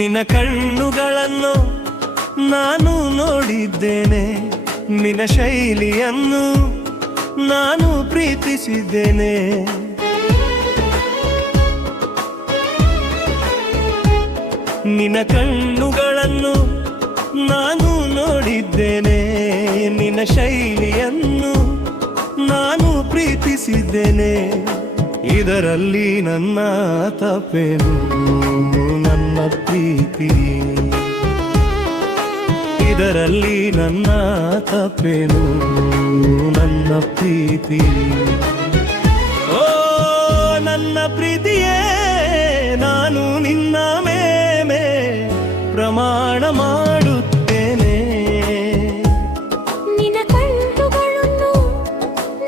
ನಿನ್ನ ಕಣ್ಣುಗಳನ್ನು ನಾನು ನೋಡಿದ್ದೇನೆ, ನಿನ್ನ ಶೈಲಿಯನ್ನು ನಾನು ಪ್ರೀತಿಸಿದ್ದೇನೆ. ನಿನ್ನ ಕಣ್ಣುಗಳನ್ನು ನಾನು ನೋಡಿದ್ದೇನೆ, ನಿನ್ನ ಶೈಲಿಯನ್ನು ನಾನು ಪ್ರೀತಿಸಿದ್ದೇನೆ. ಇದರಲ್ಲಿ ನನ್ನ ತಪ್ಪೇನು, ನನ್ನ ಪ್ರೀತಿ. ಇದರಲ್ಲಿ ನನ್ನ ತಪ್ಪೇನು, ನನ್ನ ಪ್ರೀತಿ. ಓ ನನ್ನ ಪ್ರೀತಿಯೇ, ನಾನು ನಿನ್ನ ಮೇಲೆ ಪ್ರಮಾಣ ಮಾಡುತ್ತೇನೆ. ನಿನ್ನ ಕಣ್ಣುಗಳನ್ನು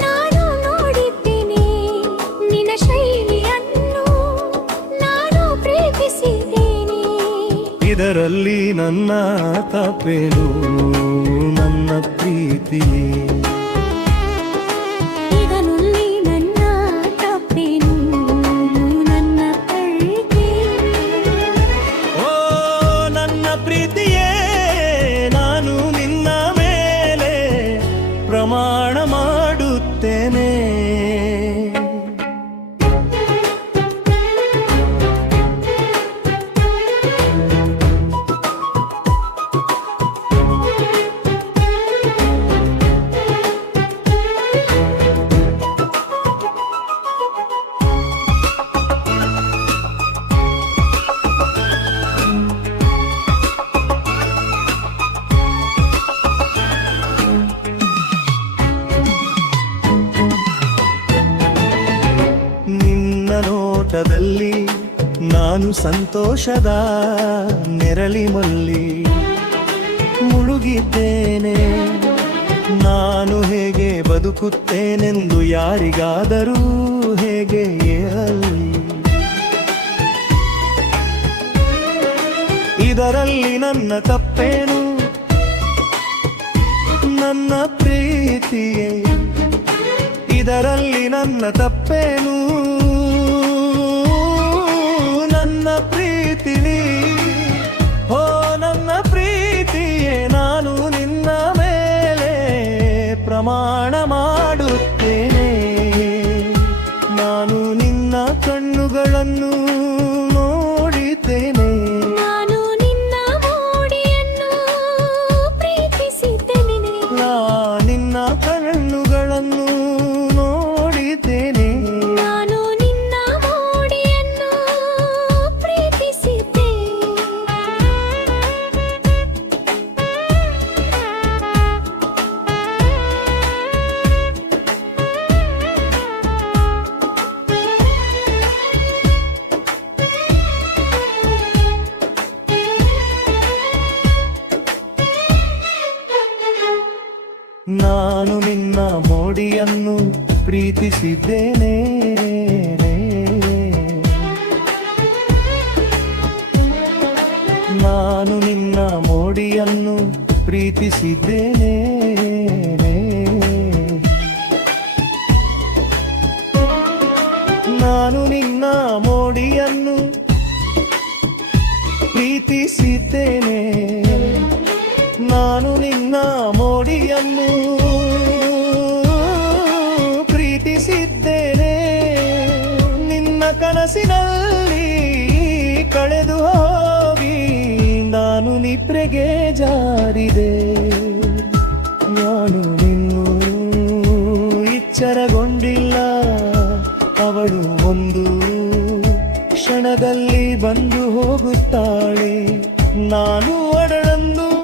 ನಾನು ನೋಡಿದ್ದೇನೆ, ನಿನ್ನ ಶೈಲಿಯನ್ನು ನಾನು ಪ್ರೀತಿಸಿದ್ದೇನೆ. ಇದರಲ್ಲಿ ನನ್ನ ತಪ್ಪೇನು, ನನ್ನ ಪ್ರೀತಿ. ಇದರಲ್ಲಿ ನನ್ನ ತಪ್ಪೇನು, ನನ್ನ ಪ್ರೀತಿ. ಓ ನನ್ನ ಪ್ರೀತಿಯೇ, ನಾನು ನಿನ್ನ ಮೇಲೆ ಪ್ರಮಾಣ ಮಾಡುತ್ತೇನೆ. ನೋಟದಲ್ಲಿ ನಾನು ಸಂತೋಷದ ನೆರಳಿನಲ್ಲಿ ಮುಳುಗಿದ್ದೇನೆ. ನಾನು ಹೇಗೆ ಬದುಕುತ್ತೇನೆಂದು ಯಾರಿಗಾದರೂ ಹೇಗೆ ಹೇಳಲಿ. ಇದರಲ್ಲಿ ನನ್ನ ತಪ್ಪೇನು, ನನ್ನ ಪ್ರೀತಿಯೇ. ಇದರಲ್ಲಿ ನನ್ನ ತಪ್ಪೇನು, ನನ್ನ ಪ್ರೀತಿ. ಓ ನನ್ನ ಪ್ರೀತಿಯೇ, ನಾನು ನಿನ್ನ ಮೇಲೆ ಪ್ರಮಾಣ ಮಾಡುತ್ತೇನೆ. ನಾನು ನಿನ್ನ ಕಣ್ಣುಗಳನ್ನು ನೋಡಿದ್ದೇನೆ, ನಾನು ನಿನ್ನ ಮೋಡಿಯನ್ನು ಪ್ರೀತಿಸಿದ್ದೇನೆ. ನಿನ್ನ ಕಣ್ಣುಗಳನ್ನು ನೋಡಿದ್ದೇನೆ. ನಾನು ನಿನ್ನ ಮೋಡಿಯನ್ನು ಪ್ರೀತಿಸಿದ್ದೆ. ನಾನು ನಿನ್ನ ಮೋಡಿಯನ್ನು ಪ್ರೀತಿಸಿದ್ದೇನೆ. ನಾನು ನಿನ್ನ ಮೋಡಿಯನ್ನು ಪ್ರೀತಿಸಿದ್ದೇನೆ. ನಾನು ನಿನ್ನ ಮೋಡಿಯನ್ನು ಪ್ರೀತಿಸಿದ್ದೇನೆ. ನಾನು ನಿನ್ನ ಮೋಡಿಯನ್ನು ಪ್ರೀತಿಸಿದ್ದೇನೆ. ನಿನ್ನ ಕನಸಿನಲ್ಲಿ ಕಳೆದು ಹೋಗಿ ನಾನು ನಿದ್ರೆಗೆ ಜಾರಿದೆ. ನಾನು ನಿನ್ನೂ ಎಚ್ಚರಗೊಂಡಿಲ್ಲ.